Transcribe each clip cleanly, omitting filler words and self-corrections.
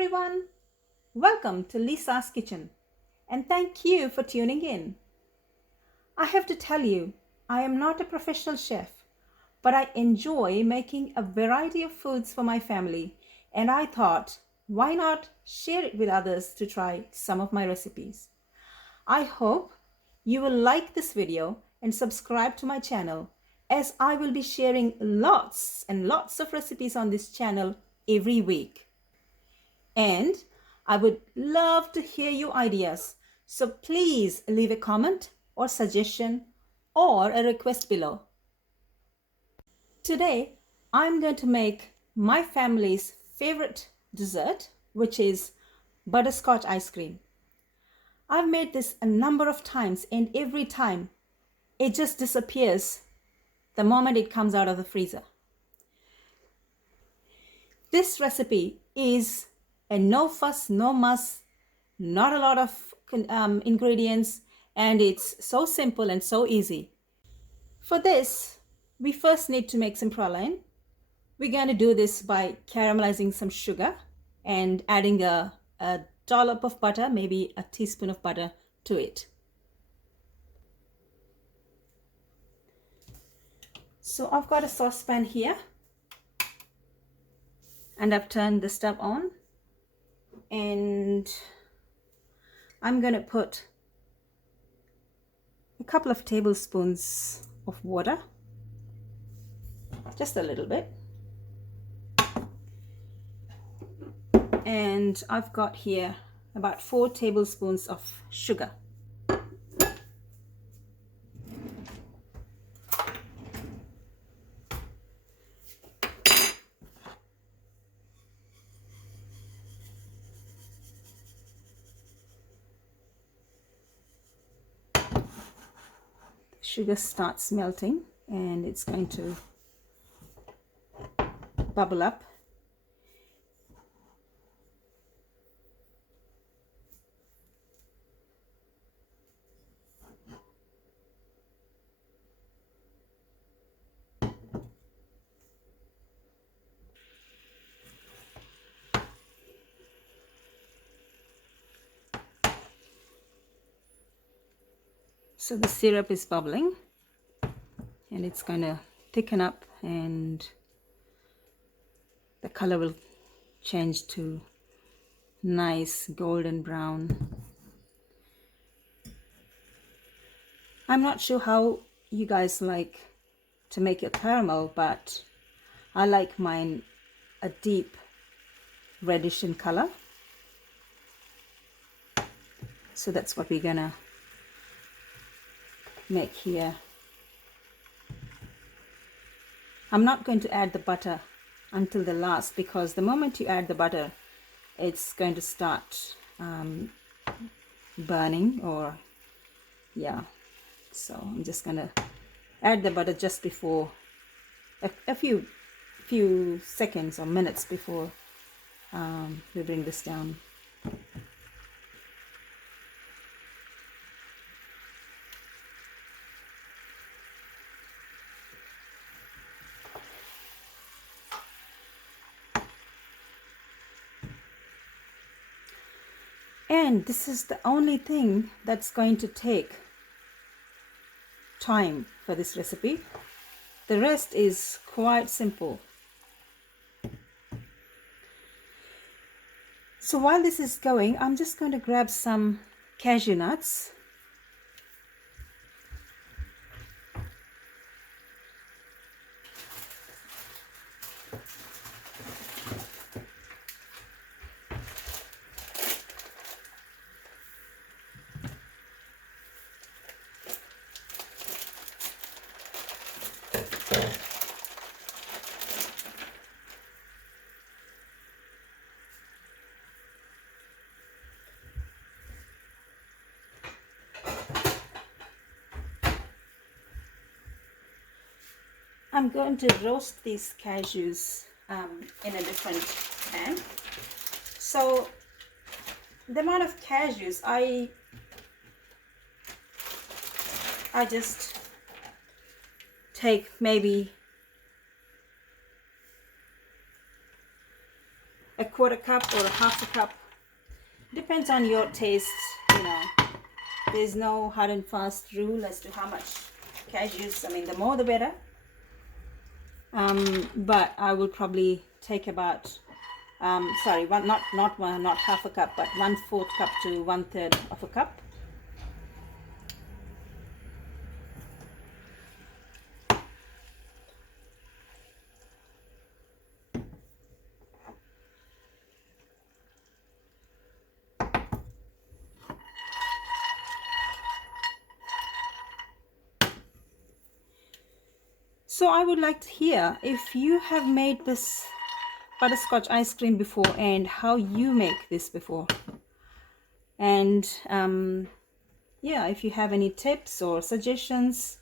everyone, welcome to Lisa's Kitchen and thank you for tuning in. I have to tell you, I am not a professional chef, but I enjoy making a variety of foods for my family, and I thought, why not share it with others to try some of my recipes. I hope you will like this video and subscribe to my channel, as I will be sharing lots and lots of recipes on this channel every week. And I would love to hear your ideas, so please leave a comment or suggestion or a request below. Today, I'm going to make my family's favorite dessert, which is butterscotch ice cream. I've made this a number of times, and every time it just disappears the moment it comes out of the freezer. This recipe is a no fuss, no muss, not a lot of ingredients, and it's so simple and so easy. For this, we first need to make some praline. We're going to do this by caramelizing some sugar and adding a dollop of butter, maybe a teaspoon of butter to it. So I've got a saucepan here and I've turned the stove on, and I'm going to put a couple of tablespoons of water, just a little bit. And I've got here about 4 tablespoons of sugar. Sugar starts melting and it's going to bubble up. So the syrup is bubbling and it's going to thicken up, and the color will change to nice golden brown. I'm not sure how you guys like to make your caramel, but I like mine a deep reddish in color. So that's what we're gonna make here. I'm not going to add the butter until the last, because the moment you add the butter, it's going to start burning, or yeah. So I'm just gonna add the butter just before, a few seconds or minutes before we bring this down. And this is the only thing that's going to take time for this recipe. The rest is quite simple. So while this is going, I'm just going to grab some cashew nuts. I'm going to roast these cashews in a different pan. So the amount of cashews, I just take maybe a quarter cup or a half a cup. Depends on your taste, you know. There's no hard and fast rule as to how much cashews. I mean, the more the better. But I will probably take about sorry, not half a cup, but 1/4 cup to 1/3 of a cup. So I would like to hear if you have made this butterscotch ice cream before and how you make this before. And yeah, if you have any tips or suggestions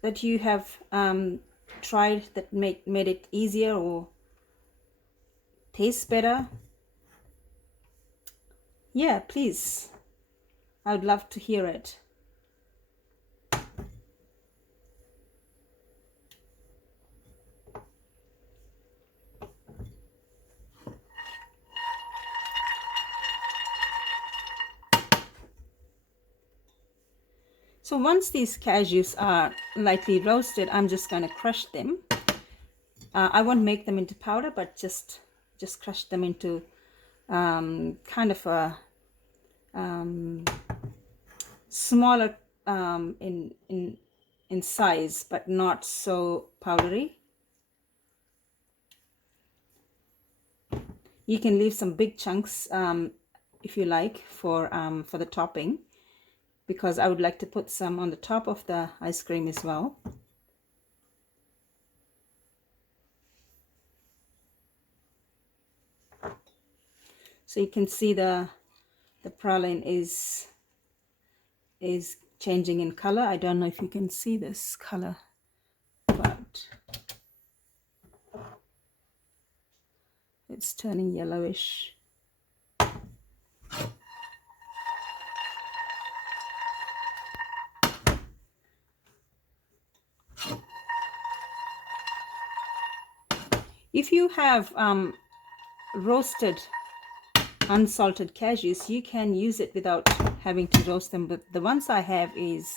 that you have tried that made it easier or taste better, yeah, please, I would love to hear it. So once these cashews are lightly roasted, I'm just going to crush them. I won't make them into powder, but just crush them into kind of a smaller in size, but not so powdery. You can leave some big chunks if you like for the topping, because I would like to put some on the top of the ice cream as well. So you can see the praline is changing in color. I don't know if you can see this color, but it's turning yellowish. If you have roasted unsalted cashews, you can use it without having to roast them, but the ones I have is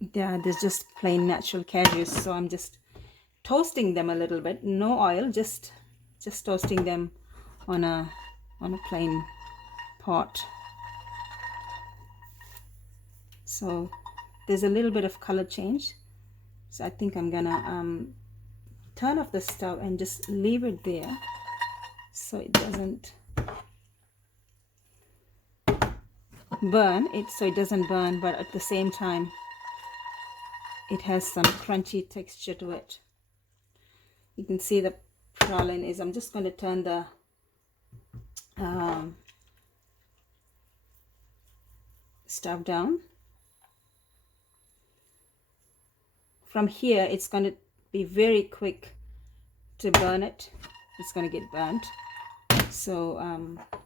there's just plain natural cashews, so I'm just toasting them a little bit, no oil, just toasting them on a plain pot. So there's a little bit of color change, so I think I'm gonna turn off the stove and just leave it there so it doesn't burn it, but at the same time it has some crunchy texture to it. You can see the praline is, I'm just going to turn the stove down. From here it's going to be very quick to burn it. It's going to get burnt, so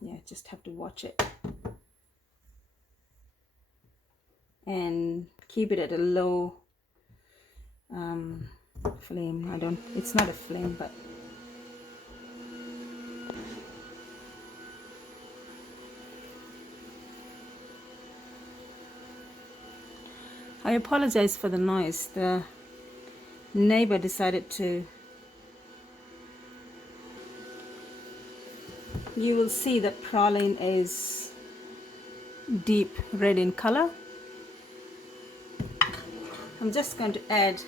yeah, just have to watch it and keep it at a low flame. It's not a flame, but I apologize for the noise. The neighbor decided to, you will see that praline is deep red in color. I'm just going to add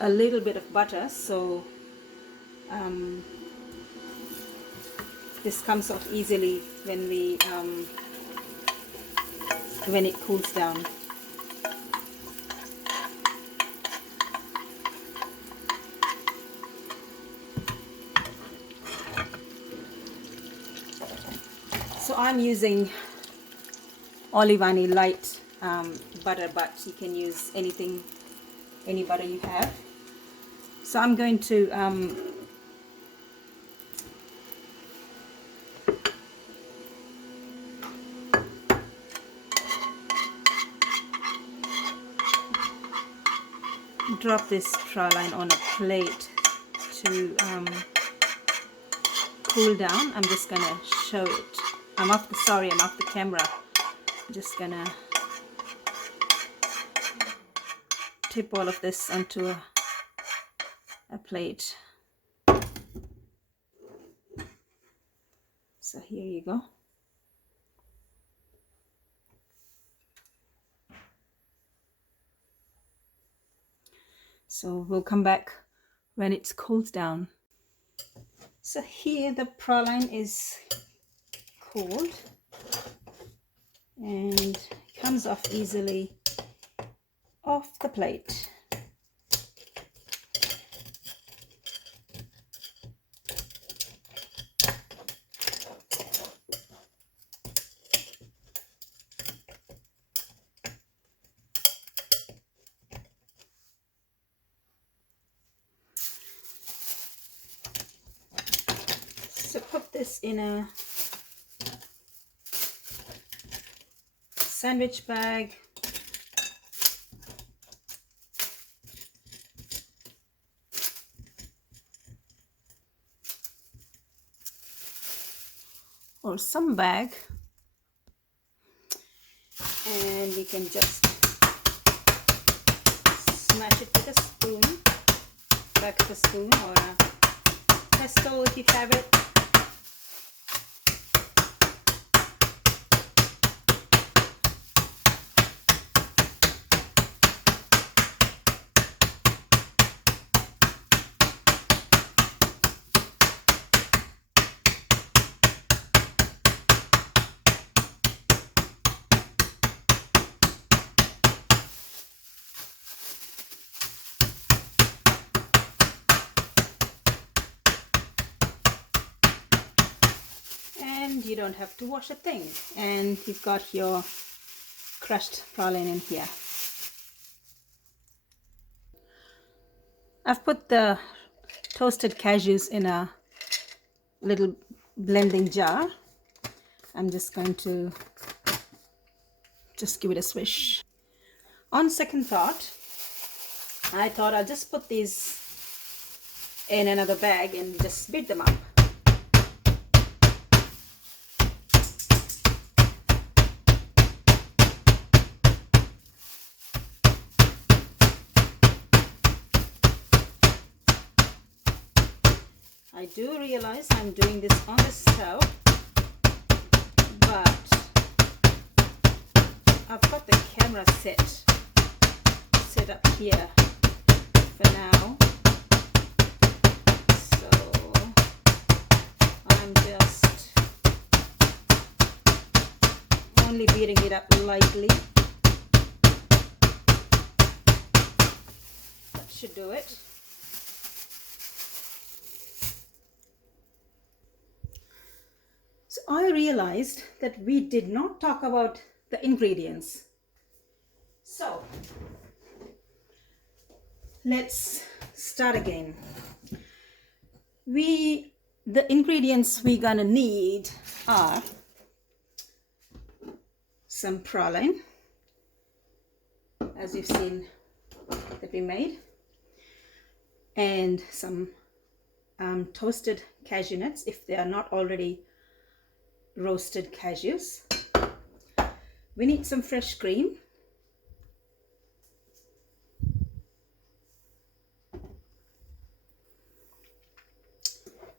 a little bit of butter, so this comes off easily when we when it cools down. So I'm using Olivani light butter, but you can use any butter you have. So I'm going to drop this praline on a plate to cool down. I'm just gonna show it. I'm off the camera. I'm just gonna tip all of this onto a plate. So here you go. So we'll come back when it's cooled down. So here the praline is cooled and comes off easily off the plate. So put this in a sandwich bag. Or some bag, and you can just smash it with a spoon, back of a spoon or a pestle if you have it. And you don't have to wash a thing, and you've got your crushed praline in here. I've put the toasted cashews in a little blending jar. I'm just going to give it a swish. On second thought, I thought I'll just put these in another bag and just beat them up. I do realize I'm doing this on the stove, but I've got the camera set up here for now, so I'm just only beating it up lightly. That should do it. So I realized that we did not talk about the ingredients. So let's start again. The ingredients we're gonna need are some praline, as you've seen that we made, and some toasted cashew nuts if they are not already roasted cashews. We need some fresh cream.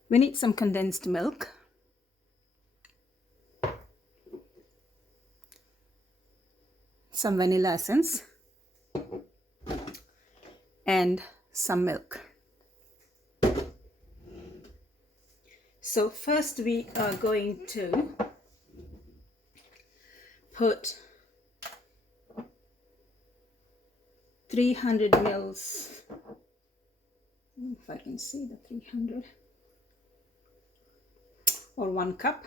We need some condensed milk. Some vanilla essence. And some milk. So first we are going to put 300 mils, if I can see the 300, or 1 cup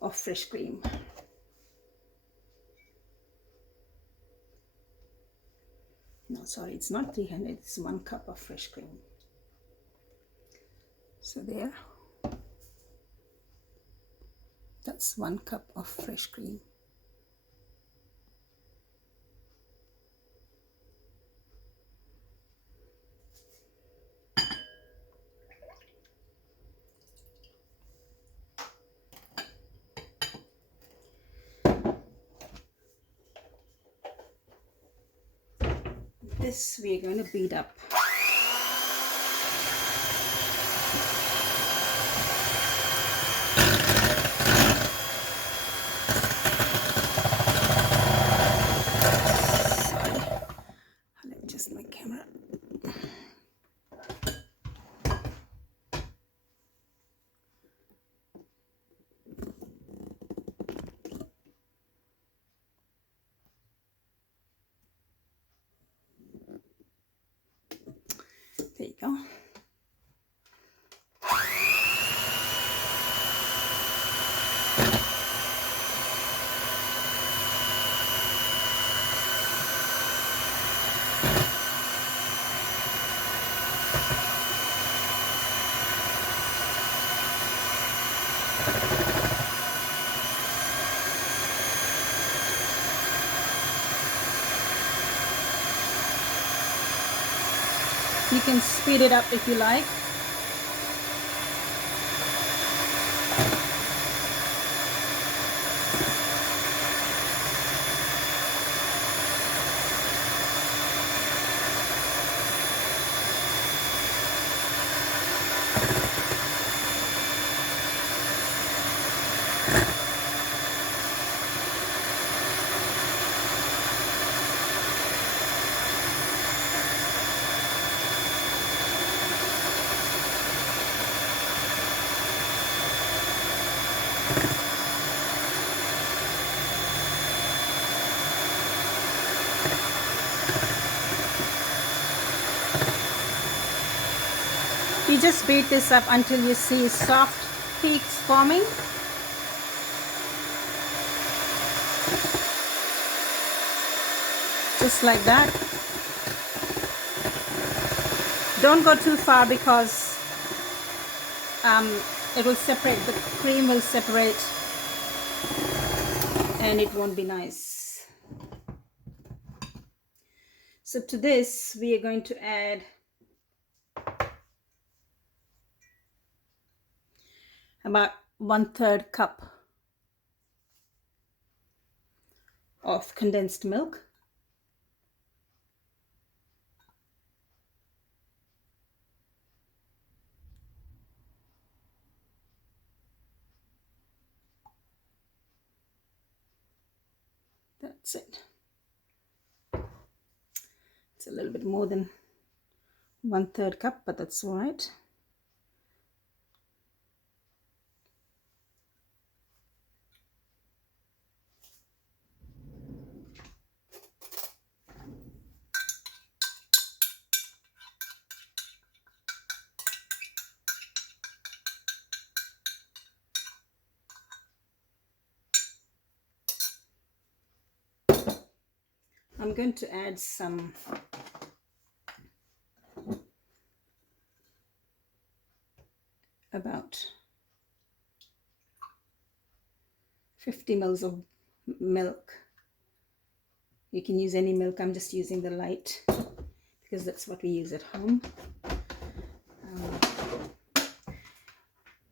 of fresh cream. No, sorry, it's not 300, it's 1 cup of fresh cream. So there. That's 1 cup of fresh cream. This we're going to beat up. Sorry, I'll adjust my camera. There you go. You can speed it up if you like. You just beat this up until you see soft peaks forming. Just like that. Don't go too far because it will separate, the cream will separate and it won't be nice. So to this we are going to add about 1/3 cup of condensed milk. That's it. It's a little bit more than 1/3 cup, but that's all right. I'm going to add some about 50 ml of milk. You can use any milk. I'm just using the light because that's what we use at home.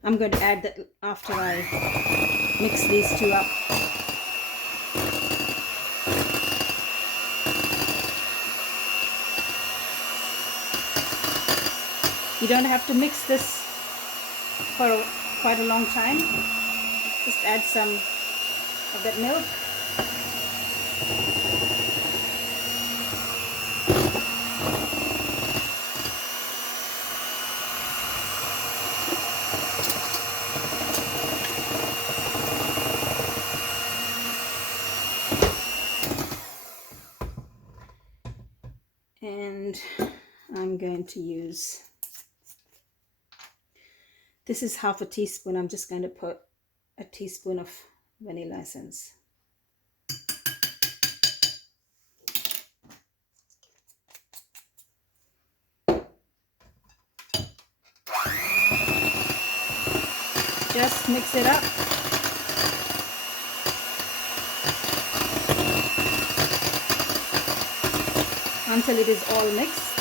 I'm going to add that after I mix these two up. You don't have to mix this for quite a long time. Just add some of that milk. And I'm going to use, this is 1/2 teaspoon. I'm just going to put a teaspoon of vanilla essence. Just mix it up. until it is all mixed.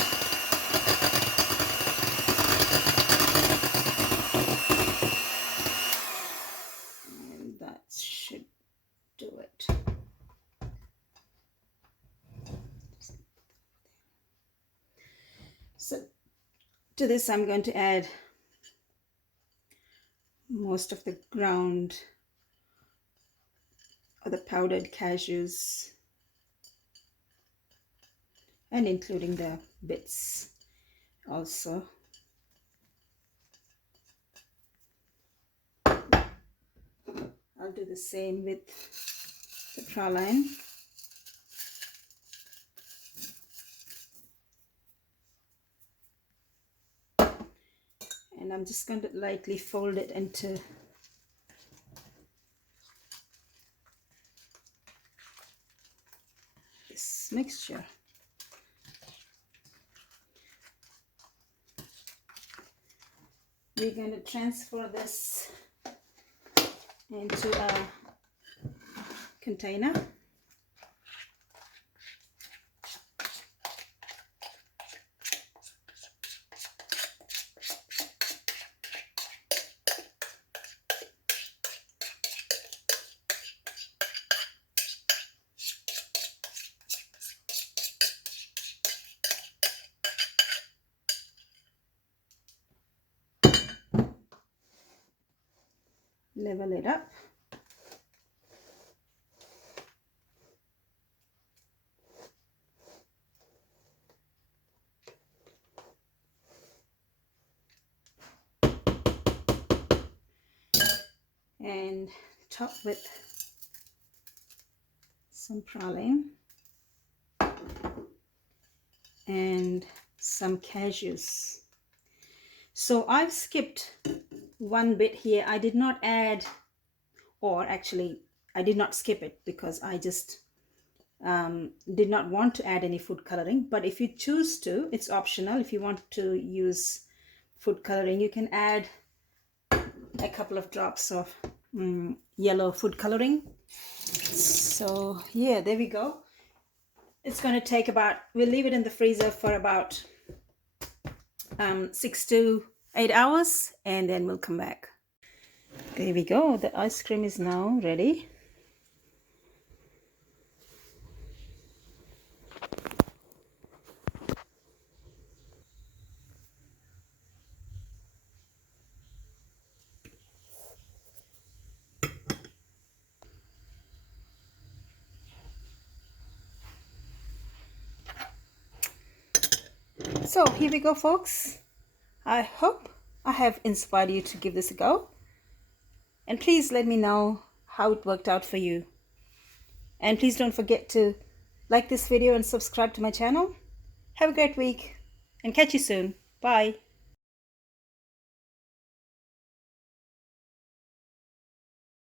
And that should do it. So to this I'm going to add most of the ground or the powdered cashews, and including the bits also. I'll do the same with the praline. And I'm just going to lightly fold it into this mixture. We're going to transfer this into a container. Level it up. And top with some praline and some cashews. So I've skipped one bit here. I did not add, or actually I did not skip it because I just did not want to add any food coloring. But if you choose to, it's optional. If you want to use food coloring, you can add a couple of drops of yellow food coloring. So yeah, there we go. It's going to take about, we'll leave it in the freezer for about 6 to 8 hours, and then we'll come back. There we go. The ice cream is now ready. So here we go, folks. I hope I have inspired you to give this a go. And please let me know how it worked out for you. And please don't forget to like this video and subscribe to my channel. Have a great week and catch you soon. Bye.